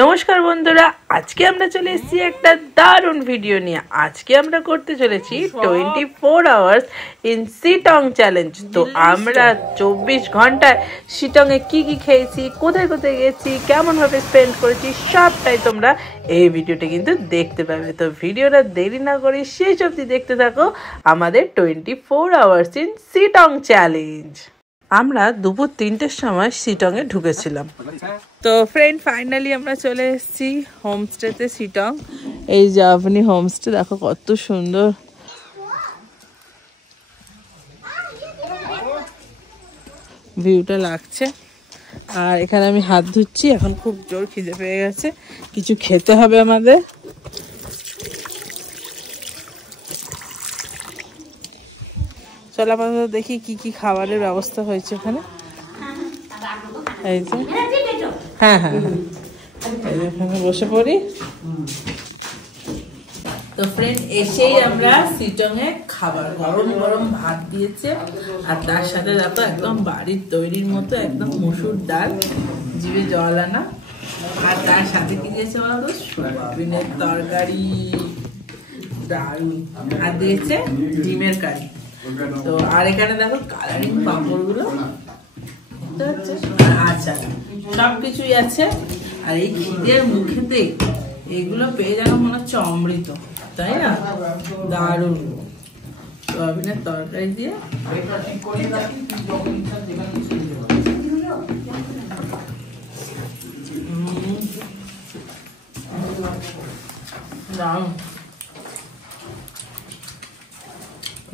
নমস্কার বন্ধুরা, আজকে আমরা চলে এসেছি একটা দারুণ ভিডিও নিয়ে। আজকে আমরা করতে চলেছি 24 আওয়ার্স ইন শিটং চ্যালেঞ্জ। তো আমরা 24 ঘন্টায় শিটংয়ে কি কি খেয়েছি, কোথায় কোথায় গেছি, কেমনভাবে স্পেন্ড করেছি, সবটাই তোমরা এই ভিডিওটা কিন্তু দেখতে পাবে। তো ভিডিওটা দেরি না করে শেষ অবধি দেখতে থাকো আমাদের 24 আওয়ার্স ইন শিটং চ্যালেঞ্জ। আমরা দুপুর 3টের সময় শিটংয়ে ঢুকেছিলাম। তো ফ্রেন্ড, ফাইনালি আমরা চলে এসেছি হোমস্টেতে শিটং। এই যে আপনি হোমস্টে দেখো কত সুন্দর, ভিউটা লাগছে। আর এখানে আমি হাত ধুচ্ছি, এখন খুব জোর খিদে পেয়ে গেছে, কিছু খেতে হবে আমাদের। চলো আপাতত দেখি কি কি খাবারের ব্যবস্থা হয়েছে এখানে। এই যে হ্যাঁ, এখানে বসে পড়ি। তো ফ্রেন্ড, এসেই আমরা শিটংয়ে খাবার গরম গরম ভাত দিয়েছে, আর তার সাথে দেখো একদম বাড়ির তৈরির মতো একদম মসুর ডাল, জিভে জল আনা। আর তার সাথে কি দিয়েছে বলতো, সয়াবিনের তরকারি, দারুন। আর দিয়েছে ডিমের কারি। তো আর এখানে দেখো কালারিং পাঁপড়গুলো, আচ্ছা সবকিছুই আছে। আর এই খিদের মুখেতে এগুলো পেয়ে যেন মনে হচ্ছে অমৃত, তাই না? দারুণ। সয়াবিনের তরকারি দিয়ে দারুণ।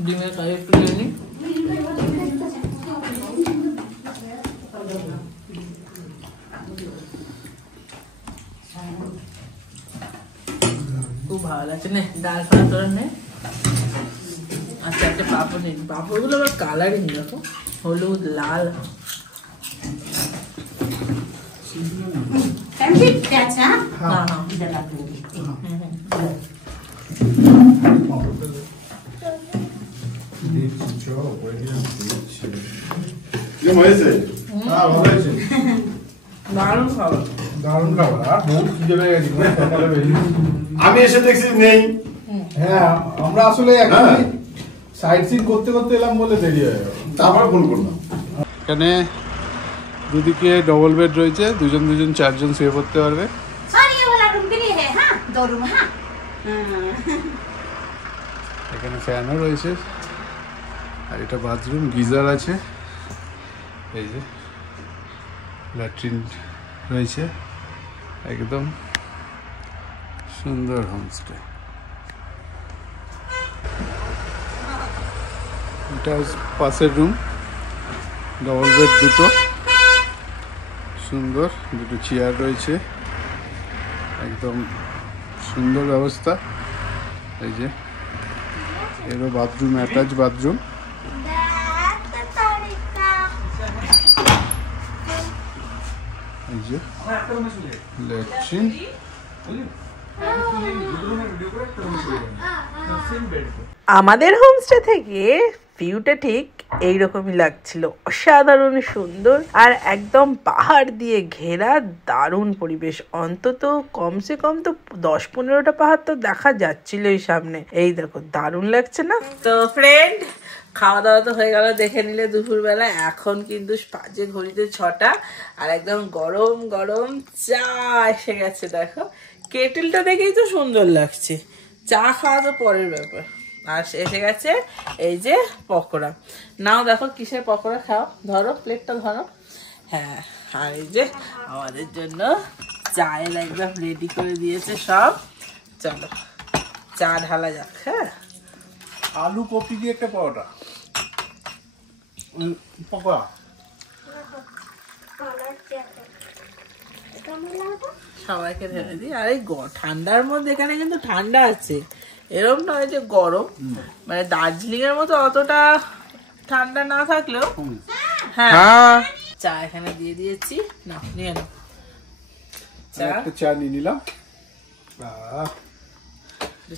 ডিমের কারি একটু নিয়ে নিই। খুব ভালো লাগছে। নে ডাল ফ্রাই করে নে। আচ্ছা, একটা পাঁপড় নিন। পাঁপড়গুলো আবার কালারিং দেখো, হলুদ লাল। দারুণ খাবার, দারুণ খাবার। আর বহুত খিদে পেয়ে গেছি, আমি এসে দেখছি নেই। হ্যাঁ, আমরা আসলে সাইট সিন করতে করতে এলাম বলে দেরি হয়ে গেল, তারপর ফোন করলাম। এখানে দুদিকে ডবল বেড রয়েছে, দুজন দুজন চারজন শুয়ে পড়তে পারবে। এখানে ফ্যানও রয়েছে, আর এটা বাথরুম, গিজার আছে, এই যে ল্যাট্রিন রয়েছে। একদম সুন্দর হোমস্টে। এটা পাশের রুম, ডবল বেড দুটো, সুন্দর দুটো চেয়ার রয়েছে, একদম সুন্দর ব্যবস্থা। এই যে এরও বাথরুম, অ্যাটাচ বাথরুম। এই যে ল্যাট্রিন। আমাদের হোমস্টে থেকে ভিউটা ঠিক এইরকমই লাগছিল, অসাধারণ সুন্দর আর একদম পাহাড় দিয়ে ঘেরা দারুণ পরিবেশ। অন্তত কমসে কম তো 10-15টা পাহাড় তো দেখা যাচ্ছিল এই সামনে। এই দেখো, দারুণ লাগছে না? তো ফ্রেন্ড, খাওয়া দাওয়া তো হয়ে গেল, দেখে নিলে দুপুরবেলা। এখন কিন্তু বাজে ঘড়িতে 6টা, আর একদম গরম গরম চা এসে গেছে। দেখো কেটেলটা দেখেই তো সুন্দর লাগছে। চা খাওয়া তো পরের ব্যাপার। আর এসে গেছে এই যে পকোড়া। নাও দেখো কিসের পকোড়া খাও, ধরো প্লেটটা ধরো। হ্যাঁ, আর এই যে আমাদের জন্য চায়ের একদম রেডি করে দিয়েছে সব। চলো চা ঢালা যাক। হ্যাঁ, আলু কপি দিয়ে একটা পরোটা, পকোড়া। সবাইকে ঢেলে দিই। আর এই ঠান্ডার মধ্যে এখানে কিন্তু ঠান্ডা আছে, এরকম নয় যে গরম। মানে দার্জিলিং এর মতো অতটা ঠান্ডা না থাকলেও। হ্যাঁ, চা এখানে দিয়ে দিয়েছি, না নিয়ে নাও চা। চা নিয়ে নিলাম।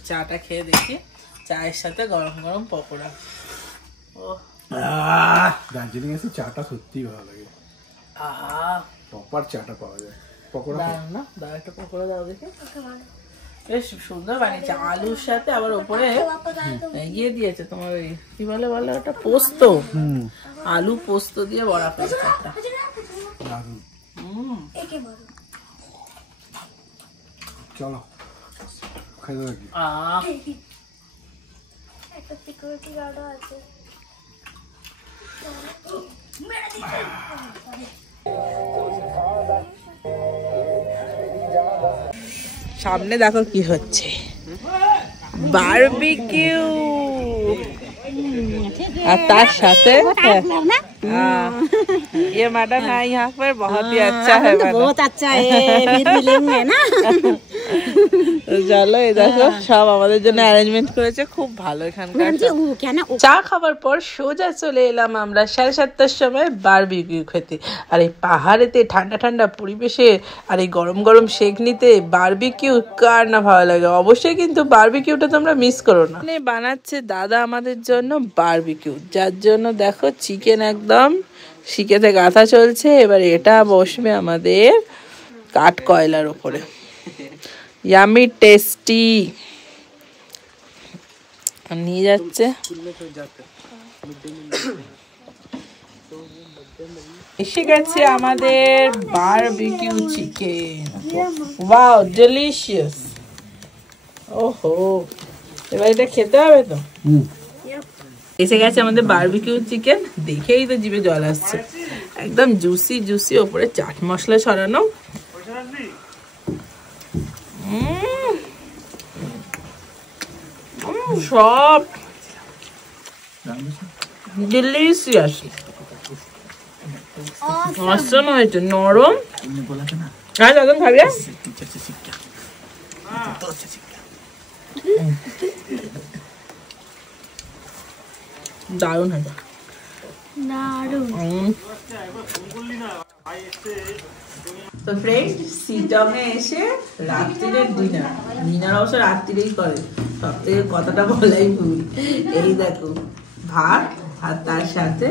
চাটা খেয়ে দেখি, চায়ের সাথে গরম গরম পকোড়া। ও দার্জিলিং এসে চাটা সত্যিই ভালো লাগে, প্রপার চাটা পাওয়া যায়। পকোড়া দাও না, দাও একটা পকোড়া দাও দেখে। বেশ সুন্দর বানিয়েছে, আলুর সাথে আবার ওপরে ইয়ে দিয়েছে তোমার ওই কি বলে ওটা পোস্ত, আলু পোস্ত দিয়ে বড়া করেছে একটা। চলো খাইতে থাকি। একটা সিকিউরিটি গার্ডও আছে। সামনে দেখো কি হচ্ছে, বারবিকিউ, और तार साथे ये मैडम है यहाँ पर, बहुत ही अच्छा है, बहुत अच्छा है, फिर मिलेंगे ना। চলো এই দেখো সব আমাদের জন্য অ্যারেঞ্জমেন্ট করেছে, খুব ভালো এখানকার। চা খাবার পর সোজা চলে এলাম আমরা 7:30টার সময় বারবিকিউ খেতে। আর এই পাহাড়েতে ঠান্ডা ঠান্ডা পরিবেশে আর এই গরম গরম শেক নিতে বারবিকিউ কার না ভালো লাগে, অবশ্যই কিন্তু বারবিকিউটা তোমরা মিস করো না। বানাচ্ছে দাদা আমাদের জন্য বারবিকিউ, যার জন্য দেখো চিকেন একদম শিকেতে গাঁথা চলছে। এবার এটা বসবে আমাদের কাঠ কয়লার উপরে, ইয়ামি টেস্টি নিয়ে যাচ্ছে। এসে গেছে আমাদের বারবিকিউ চিকেন, ওয়াও ডেলিশিয়াস। ওহো, এবার এটা খেতে হবে তো। এসে গেছে আমাদের বারবিকিউ চিকেন, দেখেই তো জিভে জল আসছে, একদম জুসি জুসি, ওপরে চাট মশলা ছড়ানো। সব ডিলিশিয়াস, অসম হয়েছে, নরম। আর একদম খাবি, দারুণ হয়েছে, দারুণ। তো ফ্রেন্ড, সিটংয়ে এসে রাত্রিরের ডিনার অবশ্য রাত্রিরেই করে, সব থেকে কথাটা বলাই ভুল। এই দেখো ভাত আর তার সাথে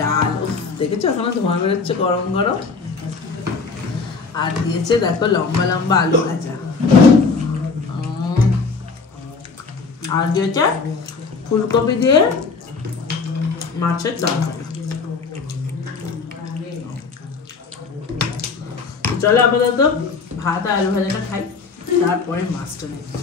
ডাল, দেখেছো এখনো ধোঁয়া বেরোচ্ছে গরম গরম, আর দিয়েছে দেখো লম্বা লম্বা আলু ভাজা, আর দিয়েছে ফুলকপি দিয়ে মাছের তরকারি। চলো আপাতত ভাত আর আলু ভাজাটা খাই, তারপরে মাছটা দেখি।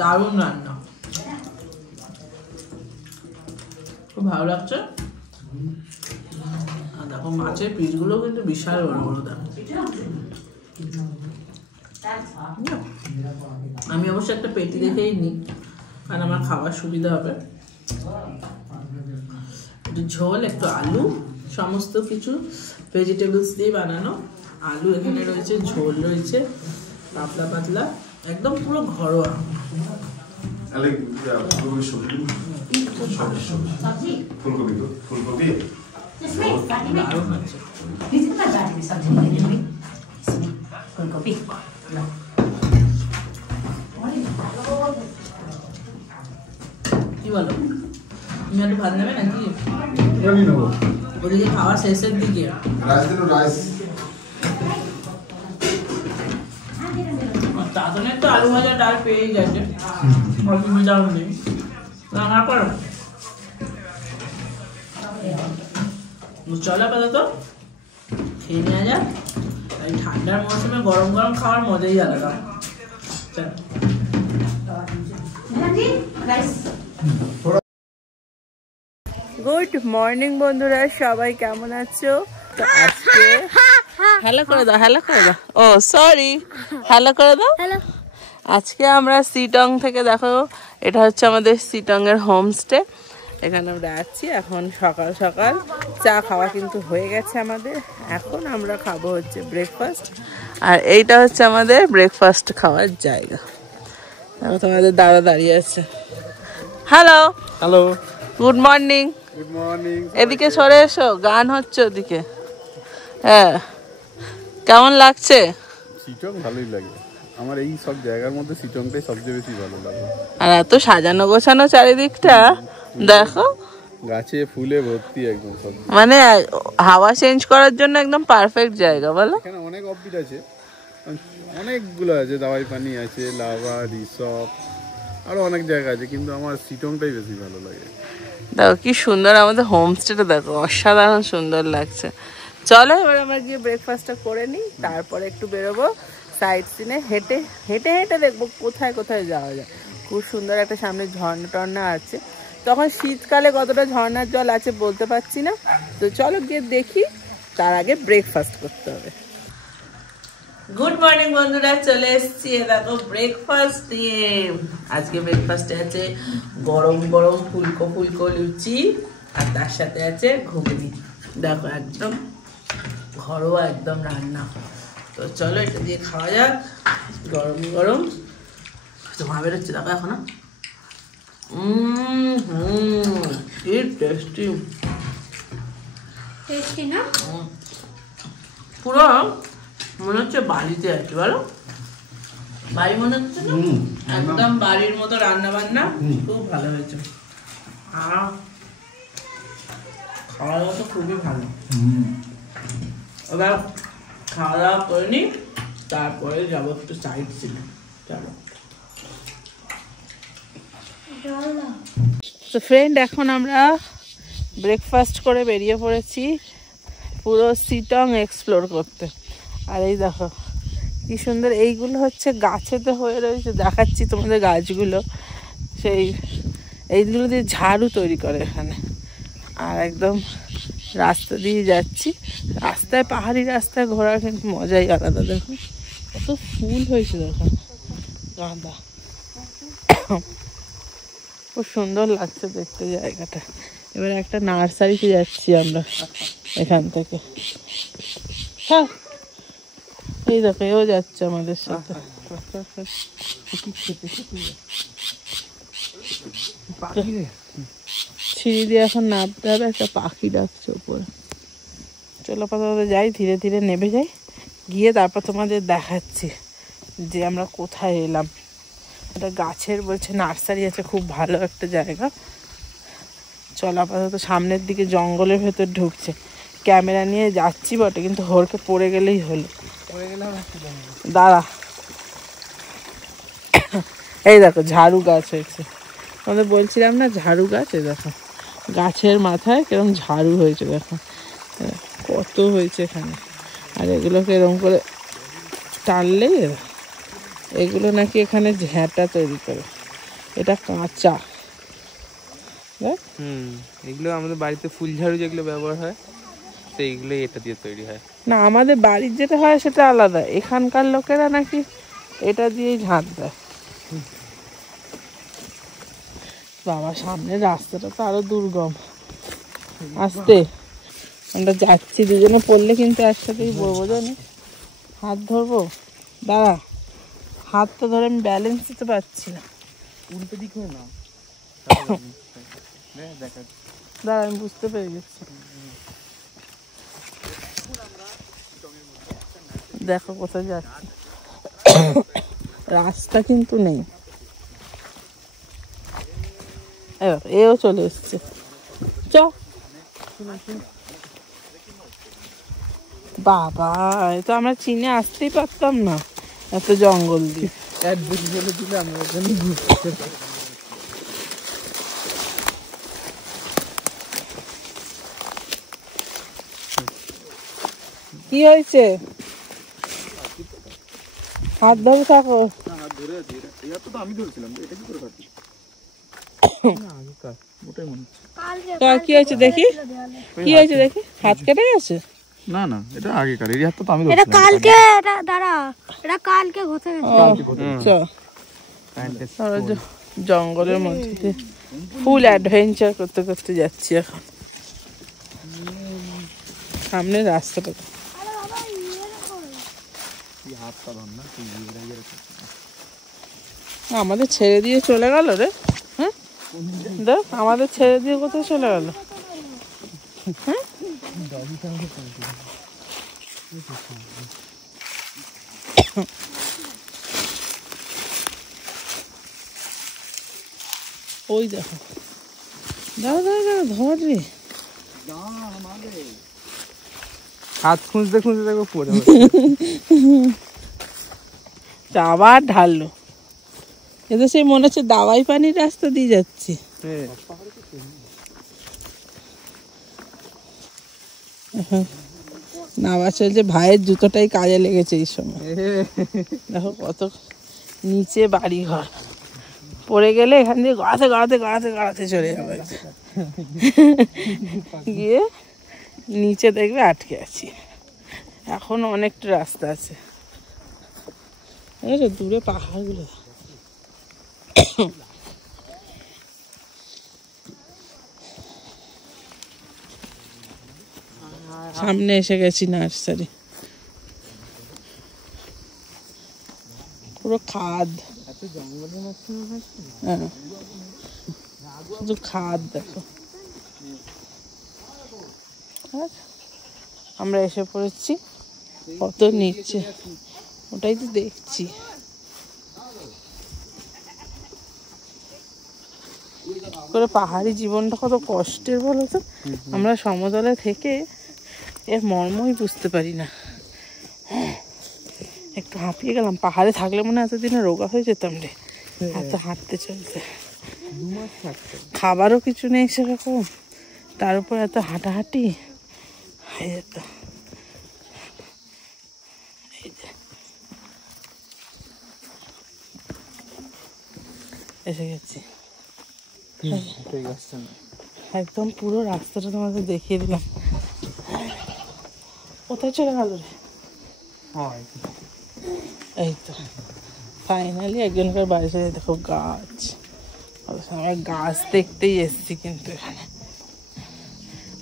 দারুণ রান্না, খুব ভালো লাগছে। আর দেখো মাছের পিসগুলো কিন্তু বিশাল বড় বড়, দেখো। আমি অবশ্য একটা পেটি দেখেই নিই, কারণ আমার খাওয়ার সুবিধা হবে। একটু ঝোল, একটু আলু, সমস্ত কিছু ভেজিটেবলস দিয়ে বানানো। আলু এখানে রয়েছে, ঝোল রয়েছে পাতলা পাতলা, একদম পুরো ঘরোয়া। ফুলকপি কি বলো, তুমি একটু ভাত নেবে নাকি? নেবো ওদিকে খাওয়া শেষের দিকে চাতনের তো আলু ভাজা ডাল পেয়েই গেছে, অসুবিধাও নেই, রান্না করো। চলো আপাতত খেয়ে নেওয়া যাক, এই ঠান্ডার মৌসুমে গরম গরম খাওয়ার মজাই আলাদা। চলো। গুড মর্নিং বন্ধুরা, সবাই কেমন আছো? তো আজকে হ্যালো করে দাও, হ্যালো করে দাও, ও সরি, হ্যালো করে দাও। আজকে আমরা সিটং থেকে, দেখো এটা হচ্ছে আমাদের সিটং এর হোমস্টে, এখানে আমরা আছি। এখন সকাল সকাল চা খাওয়া কিন্তু হয়ে গেছে আমাদের, এখন আমরা খাবো হচ্ছে ব্রেকফাস্ট। আর এইটা হচ্ছে আমাদের ব্রেকফাস্ট খাওয়ার জায়গা। এখন তোমাদের দাদা দাঁড়িয়ে আছে। Hello hello, good morning. Good morning. এদিকে সরে এসো, গান হচ্ছে ওদিকে। হ্যাঁ, কেমন লাগছে? সিটং ভালোই লাগে, আমার এই সব জায়গার মধ্যে সিটংটাই সবচেয়ে বেশি ভালো লাগে। আর এত সাজানো গোছানো চারিদিকটা দেখো, গাছে ফুলে ভর্তি একদম সব। মানে হাওয়া চেঞ্জ করার জন্য একদম পারফেক্ট জায়গা বলো। এখানে অনেক অফবিট আছে, অনেকগুলো আছে, দাওয়াই পানি আছে, লাভা রিসর্ট, আরো অনেক জায়গা আছে, কিন্তু আমার সিটংটাই বেশি ভালো লাগে। দেখো কি সুন্দর আমাদের হোমস্টেটা, দেখো অসাধারণ সুন্দর লাগছে। চলো এবার আমরা গিয়ে ব্রেকফাস্টটা করে নিই, তারপরে একটু বেরোবো সাইড সিনে, হেঁটে হেঁটে হেঁটে দেখবো কোথায় কোথায় যাওয়া যায়। খুব সুন্দর একটা সামনে ঝর্ণা টর্ণা আছে, তখন শীতকালে কতটা ঝর্ণার জল আছে বলতে পারছি না, তো চলো গিয়ে দেখি, তার আগে ব্রেকফাস্ট করতে হবে। গুড মর্নিং বন্ধুরা, চলে এসেছি দেখো ব্রেকফাস্ট নিয়ে। আজকে ব্রেকফাস্টে আছে গরম গরম ফুলকো ফুলকো লুচি, আর তার সাথে আছে ঘুগনি। দেখো একদম ঘরোয়া একদম রান্না। তো চলো এটা দিয়ে খাওয়া যাক, গরম গরম। তোমার বেরোচ্ছে দেখো এখনো, কি টেস্টি, টেস্টি না? পুরো মনে হচ্ছে বাড়িতে আছে বলো, বাড়ি মনে হচ্ছে না, একদম বাড়ির মতো রান্না বান্না, খুব ভালো হয়েছে। আর খাওয়া দাওয়া তো খুবই ভালো। এবার খাওয়া দাওয়া করে নি, তারপরে যাবো একটু সাইড সিনে। চলো। তো ফ্রেন্ড, এখন আমরা ব্রেকফাস্ট করে বেরিয়ে পড়েছি পুরো সিটং এক্সপ্লোর করতে। আর এই দেখো কি সুন্দর, এইগুলো হচ্ছে গাছেতে হয়ে রয়েছে, দেখাচ্ছি তোমাদের গাছগুলো, সেই এইগুলো দিয়ে ঝাড়ু তৈরি করে এখানে। আর একদম রাস্তা দিয়ে যাচ্ছি, রাস্তায় পাহাড়ি রাস্তায় ঘোরার কিন্তু মজাই আলাদা। দেখো কত ফুল হয়েছে, দেখো গাঁদা, খুব সুন্দর লাগছে দেখতে জায়গাটা। এবার একটা নার্সারিতে যাচ্ছি আমরা এখান থেকে। হ্যাঁ এই দেখো এও যাচ্ছে আমাদের সাথে। সিঁড়ি দিয়ে এখন নামতে হবে, একটা পাখি ডাকছে উপরে। চলো পাতা যাই, ধীরে ধীরে নেমে যাই, গিয়ে তারপর তোমাদের দেখাচ্ছি যে আমরা কোথায় এলাম। এটা গাছের বলছে নার্সারি আছে, খুব ভালো একটা জায়গা। চলো আপাতত সামনের দিকে জঙ্গলের ভেতর ঢুকছে, ক্যামেরা নিয়ে যাচ্ছি বটে, কিন্তু হরকে পড়ে গেলেই হলো। দাঁড়া, এই দেখো ঝাড়ু গাছ হয়েছে, আমাদের বলছিলাম না ঝাড়ু গাছ, এই দেখো গাছের মাথায় কিরকম ঝাড়ু হয়েছে, দেখো কত হয়েছে এখানে। আর এগুলোকে এরকম করে টানলেই এগুলো নাকি এখানে ঝ্যাঁটা তৈরি করে, এটা কাঁচা। এগুলো আমাদের বাড়িতে ফুল ঝাড়ু যেগুলো ব্যবহার হয়, সেইগুলো এটা দিয়ে তৈরি হয়। না আমাদের বাড়ির যেটা হয় সেটা আলাদা, এখানকার লোকেরা নাকি এটা দিয়েই ঝাঁট দেয়। বাবা সামনের রাস্তাটা তো আরো দুর্গম, আসতে আমরা যাচ্ছি দুজনে, পড়লে কিন্তু একসাথেই পড়বো, জানি হাত ধরবো। দাঁড়া, হাতটা ধরে আমি ব্যালেন্স দিতে পারছি না, উল্টো দিক হয় না, দাঁড়া আমি বুঝতে পেরে গেছি। দেখো কোথায় যাচ্ছি, রাস্তা কিন্তু নেই। এও চলে এসছে, চ বাবা, এ তো আমরা চীনে আসতেই পারতাম না, এত জঙ্গল দিয়ে। অ্যাড্রেস বলে দিলে আমরা ওখানে ঘুরতে পারি। কি হয়েছে, হাত ধরে থাকো। আমি ধরেছিলাম, এটা কি করে কাটি? ওটাই মনে হচ্ছে। কি হয়েছে দেখি, কি হয়েছে দেখি, হাত কেটে গেছে? না না, এটা আগেকার, এই হাতটা তো আমি এটা ধরেছিলাম। কালকে, এটা দাঁড়া, এটা কালকে ঘষে গেছে। জঙ্গলের মধ্যে দিয়ে ফুল অ্যাডভেঞ্চার করতে করতে যাচ্ছি এখন, সামনে রাস্তাটা। আমাদের ছেড়ে দিয়ে চলে গেল রে, হ্যাঁ দেখ আমাদের ছেড়ে দিয়ে কোথায় চলে গেল, হ্যাঁ ওই দেখো, দাঁড়া দাঁড়া দাঁড়া, ধর রে। হাত খুঁজতে খুঁজতে দেখো পড়ে আবার ঢাললো। এ তো সেই মনে হচ্ছে দাওয়াই পানির রাস্তা দিয়ে যাচ্ছে। নাবা চলছে, ভাইয়ের জুতোটাই কাজে লেগেছে এই সময়। দেখো কত নিচে বাড়ি ঘর, পড়ে গেলে এখান দিয়ে গড়াতে গড়াতে গড়াতে গড়াতে চলে যাবে, গিয়ে নিচে দেখবে আটকে আছি। এখন অনেকটা রাস্তা আছে, দূরে পাহাড়গুলো। সামনে এসে গেছি নার্সারি, পুরো খাদ। হ্যাঁ, শুধু খাদ দেখো। আর আমরা এসে পড়েছি কত নিচে, ওটাই তো দেখছি। করে পাহাড়ি জীবনটা কত কষ্টের বলো তো। আমরা সমতলে থেকে এর মর্মই বুঝতে পারি না। একটু হাঁপিয়ে গেলাম, পাহাড়ে থাকলে মনে হয় এতদিনে রোগা হয়ে যেতাম রে, এত হাঁটতে চলতে। খাবারও কিছু নেই সেরকম, তার উপর এত হাঁটাহাঁটি হয়ে যেত। এসে গেছি একদম, পুরো রাস্তাটা তোমাদের দেখিয়ে দিলাম। কোথায় চলে গেল রে? এই তো ফাইনালি একজনকার বাড়িতে দেখো গাছ। আমরা গাছ দেখতেই এসছি, কিন্তু এখানে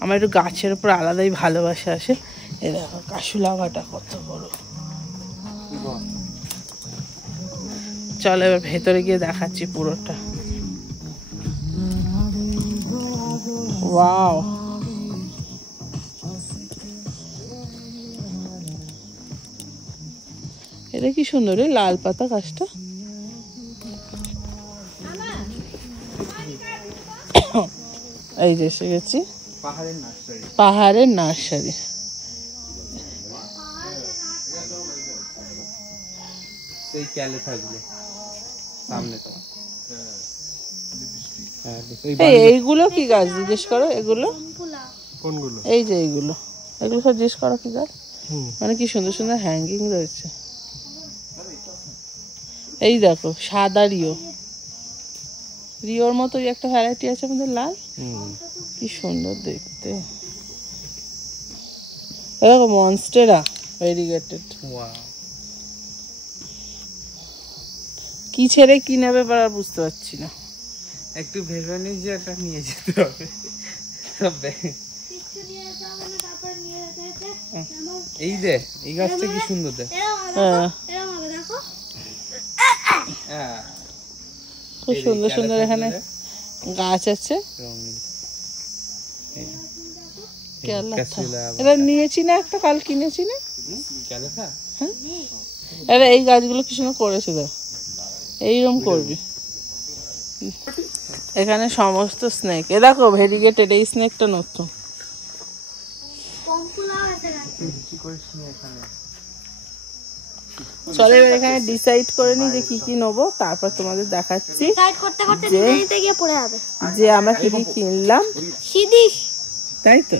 আমার একটু গাছের উপর আলাদাই ভালোবাসা আসে। এ দেখো কাশুলাভাটা কত বড়। চলো এবার ভেতরে গিয়ে দেখাচ্ছি পুরোটা। ওয়াও, এটা কি সুন্দর রে, লাল পাতা গাছটা। এই যে এসে গেছি পাহাড়ের নার্সারি। সেই ক্যালে থাকবে সামনে তো। এইগুলো কি গাছ জিজ্ঞেস করো? এগুলো কোনগুলো? এই যে এইগুলো, এগুলো সব জিজ্ঞেস করো কি গাছ। মানে কি সুন্দর সুন্দর হ্যাঙ্গিং রয়েছে। এই দেখো সাদা রিও, রিওর মতো একটা ভ্যারাইটি আছে আমাদের লাল, কি সুন্দর দেখতে। দেখো মনস্টেরা ভেরিগেটেড। কি ছেড়ে কি নেবে বুঝতে পারছি না। একটু ভেবে নিস যে এটা নিয়ে যেতে হবে। এই যে এই গাছটা কি সুন্দর দেখ। খুব সুন্দর সুন্দর এখানে গাছ আছে। এটা নিয়েছি না একটা, কাল কিনেছি না। হ্যাঁ, এই গাছগুলো কি সুন্দর করেছে দেখ, এইরকম করবি। এখানে সমস্ত স্নেক, এ দেখো ভেরিগেটেড, এই স্নেকটা নতুন। চলো এবার এখানে ডিসাইড করে নি যে কি কি নেবো, তারপর তোমাদের দেখাচ্ছি যে আমরা কি কি কিনলাম, তাই তো।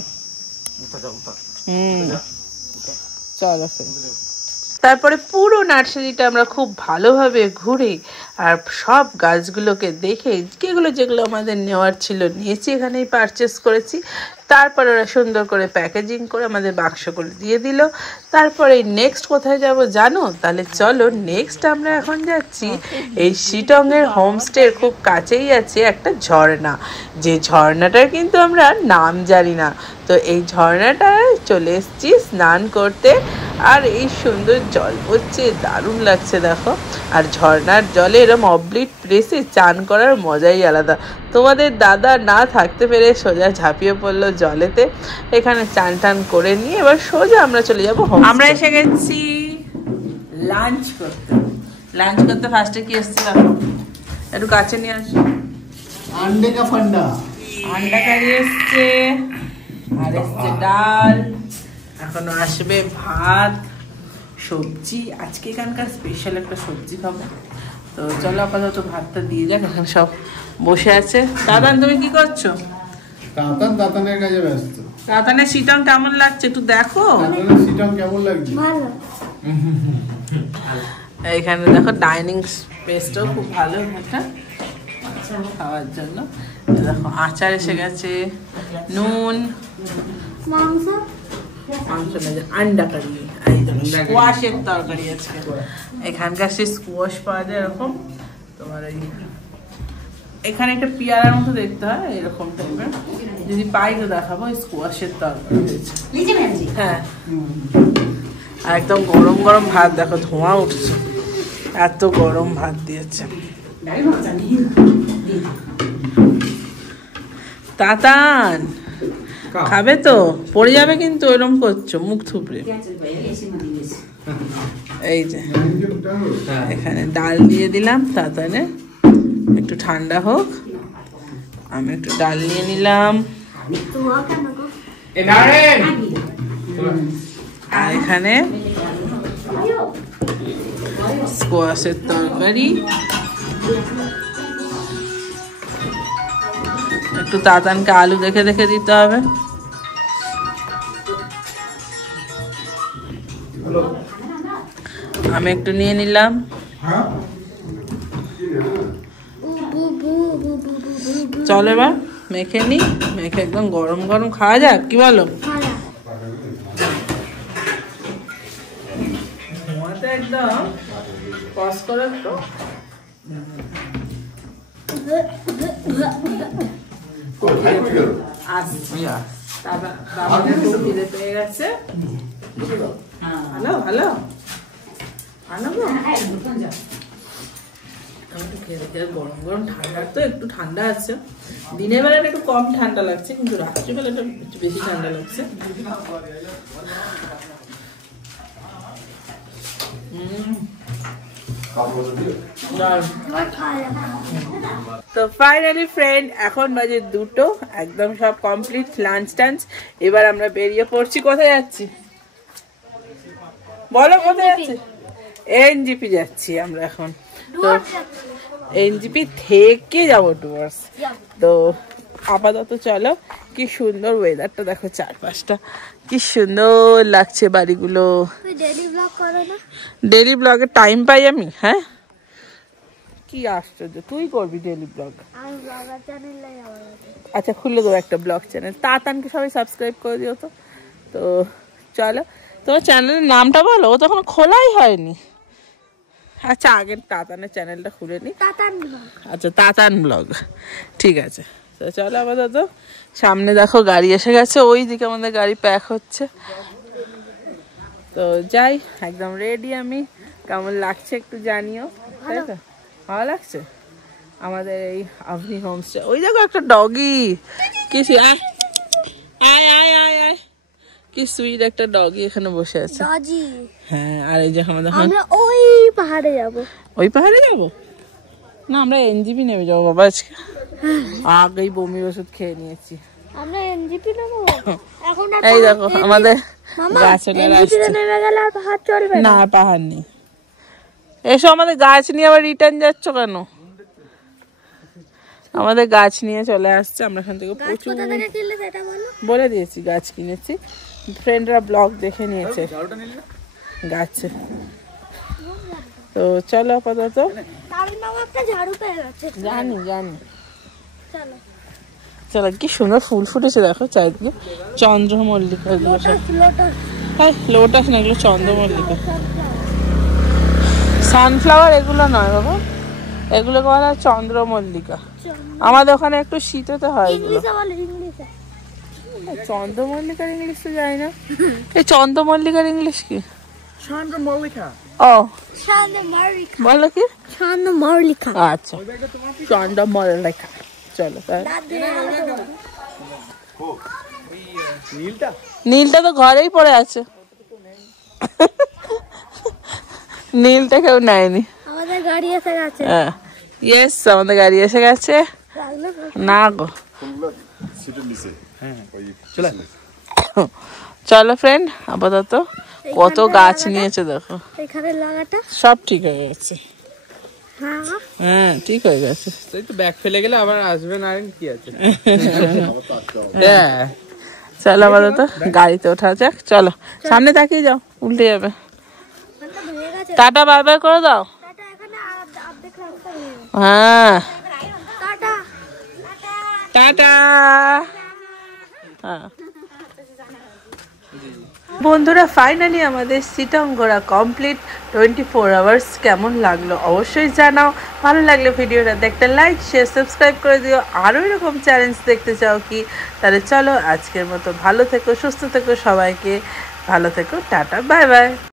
চলো তারপরে পুরো নার্সারিটা আমরা খুব ভালোভাবে ঘুরে আর সব গাছগুলোকে দেখে যেগুলো যেগুলো আমাদের নেওয়ার ছিল নিয়েছি, এখানেই পারচেস করেছি। তারপর ওরা সুন্দর করে প্যাকেজিং করে আমাদের বাক্সগুলো দিয়ে দিল। তারপরে নেক্সট কোথায় যাব জানো? তাহলে চলো নেক্সট আমরা এখন যাচ্ছি এই শিটংয়ের হোমস্টের খুব কাছেই আছে একটা ঝর্ণা, যে ঝর্ণাটার কিন্তু আমরা নাম জানি না। তো এই ঝর্ণাটায় চলে এসেছি স্নান করতে, আর এই সুন্দর জল পড়ছে, দারুণ লাগছে দেখো। আর ঝর্ণার জলে এরকম অবলিট প্লেসে চান করার মজাই আলাদা। তোমাদের দাদা না থাকতে পেরে সোজা ঝাঁপিয়ে পড়লো জলেতে, এখানে চান টান করে নিয়ে এবার সোজা আমরা চলে যাবো। আমরা এসে গেছি লাঞ্চ করতে। লাঞ্চ করতে ফার্স্টে কি এসছি দেখো, একটু কাছে নিয়ে আসি। अंडे का फंडा আন্ডা কারি এসছে, আর এসছে ডাল, এখনো আসবে ভাত, সবজি। আজকে এখানকার স্পেশাল একটা সবজি খাবো। তো চলো আপাতত ভাতটা দিয়ে যাক, এখন সব বসে আছে। দাদান তুমি কি করছো? দাতানের কাজে ব্যস্ত। দাদানের সিটং কেমন লাগছে একটু দেখো। দাতানের সিটং কেমন লাগছে? ভালো। এখানে দেখো ডাইনিং স্পেসটাও খুব ভালো একটা খাওয়ার জন্য। দেখো আচার এসে গেছে, নুন, মাংস মাংস না, আন্ডা কারি, স্কোয়াশের তরকারি আছে। এখানকার সেই স্কোয়াশ পাওয়া যায় এরকম তোমার এই এখানে একটা পেয়ারার মতো দেখতে হয় এরকম টাইপের, যদি পাই তো দেখাবো। স্কোয়াশের তরকারি হয়েছে, হ্যাঁ। আর একদম গরম গরম ভাত, দেখো ধোঁয়া উঠছে, এত গরম ভাত দিয়েছে। তাতান খাবে তো? পড়ে যাবে কিন্তু, ওইরকম করছো মুখ থুপড়ে। এই যে এখানে ডাল দিয়ে দিলাম, তাতানে একটু ঠান্ডা হোক। আমি একটু ডাল নিয়ে নিলাম, আর এখানে স্কোয়াশের তরকারি। একটু তাতানকে আলু দেখে দেখে দিতে হবে। আমি একটু নিয়ে নিলাম। চলো এবার মেখে নি, মেখে একদম গরম গরম খাওয়া যাক, কি বলো? ধোঁয়াটা একদম কস করে তো। খিদে পেয়ে গেছে, ভালো ভালো আনবো। গরম গরম ঠান্ডা তো, একটু ঠান্ডা আছে। দিনের বেলাটা একটু কম ঠান্ডা লাগছে, কিন্তু রাত্রিবেলাটা একটু বেশি ঠান্ডা লাগছে। তো ফাইনালি ফ্রেন্ড, এখন বাজে 2টো, একদম সব কমপ্লিট, লাঞ্চ টাঞ্চ। এবার আমরা বেরিয়ে পড়ছি। কোথায় যাচ্ছি বলো? কোথায় যাচ্ছি? এনজিপি যাচ্ছি আমরা এখন। তো এনজিপি থেকে যাবো ডুয়ার্স। তো আপাতত চলো। কি সুন্দর ওয়েদারটা দেখো, চারপাশটা কি সুন্দর লাগছে, বাড়িগুলো। ডেইলি ব্লগ করো না? ডেইলি ব্লগে টাইম পাই আমি? হ্যাঁ, কি আশ্চর্য, তুই করবি ডেইলি ব্লগ? আমি ব্লগার চ্যানেলে যাব। আচ্ছা, খুলে দেবো একটা ব্লগ চ্যানেল। তাতানকে সবাই সাবস্ক্রাইব করে দিও তো। তো চলো, তোমার চ্যানেলের নামটা বলো, ও তখন খোলাই হয়নি। আচ্ছা, আগের তাতানের চ্যানেলটা খুলে নি। তাতান ব্লগ। আচ্ছা, তাতান ব্লগ, ঠিক আছে। তো চলো আপাতত। সামনে দেখো গাড়ি এসে গেছে, ওই দিকে আমাদের গাড়ি প্যাক হচ্ছে। তো যাই, একদম রেডি আমি। কেমন লাগছে একটু জানিও, তাই তো? ভালো লাগছে আমাদের এই আভনি হোমস্টে। ওই দেখো একটা ডগি, কি আয় আয় আয় আয় আয়, কি সুইট একটা ডগি এখানে বসে আছে। দাজি। হ্যাঁ, আর এই যে আমাদের আমরা ওই পাহাড়ে যাব। ওই পাহাড়ে যাব না, আমরা এনজিপি নেমে যাবো বাবা আজকে। আগেই বমির ওষুধ খেয়ে নিয়েছি। আমরা এনজিপি নেব এখন। এই দেখো আমাদের গাছে নেমে গেলে আর পাহাড় চলবে না, পাহাড় নেই। এসো, আমাদের গাছ নিয়ে আবার রিটার্ন যাচ্ছ কেন? আমাদের গাছ নিয়ে চলে আসছে। আমরা এখান থেকে প্রচুর বলে দিয়েছি, গাছ কিনেছি। ফ্রেন্ডরা ব্লগ দেখে নিয়েছে গাছে। তো চলো আপাতত। জানি জানি। চলো, কি সুন্দর ফুল ফুটেছে দেখো চারিদিকে, চন্দ্রমল্লিকা। হ্যাঁ, লোটাস না, এগুলো চন্দ্রমল্লিকা। সানফ্লাওয়ার এগুলো নয় বাবা, এগুলো বলা চন্দ্রমল্লিকা। আমাদের ওখানে একটু শীততে হয় এগুলো। চন্দ্রমল্লিকার ইংলিশ তো জানি না। এই চন্দ্রমল্লিকার ইংলিশ কি? চন্দ্রমল্লিকা। ও, চন্দ্রমল্লিকা। বলো কি? চন্দ্রমল্লিকা। আচ্ছা, চন্দ্রমল্লিকা। চলো তাহলে। নীলটা তো ঘরেই পড়ে আছে, নীলটা কেউ নেয়নি। আমাদের গাড়ি এসে গেছে। হ্যাঁ, ইয়েস, আমাদের গাড়ি এসে গেছে। না গো, সিটের নিচে চলে চলো ফ্রেন্ড, আপাতত কত গাছ নিয়েছে দেখো, এখানে লাগাটা সব ঠিক হয়ে গেছে। হ্যাঁ হ্যাঁ ঠিক হয়ে গেছে। তুই তো ব্যাগ ফেলে গেলে আবার আসবে না, আর কি আছে। হ্যাঁ চলো আপাতত গাড়িতে ওঠা যাক। চলো সামনে তাকিয়ে যাও, উল্টে যাবে। ওখানটা ভেঙে গেছে। টাটা বাই বাই করে দাও। টাটা, এখানে অর্ধেক রাস্তা ভেঙে গেছে। হ্যাঁ টাটা। টাটা। হ্যাঁ বন্ধুরা, ফাইনালি আমাদের সিটং ঘোরা কমপ্লিট। 24 আওয়ার্স কেমন লাগলো অবশ্যই জানাও। ভালো লাগলে ভিডিওটা দেখতে লাইক শেয়ার সাবস্ক্রাইব করে দিও। আরও এরকম চ্যালেঞ্জ দেখতে চাও কি? তাহলে চলো আজকের মতো ভালো থেকো, সুস্থ থেকো, সবাইকে ভালো থেকো, টাটা বাই বাই।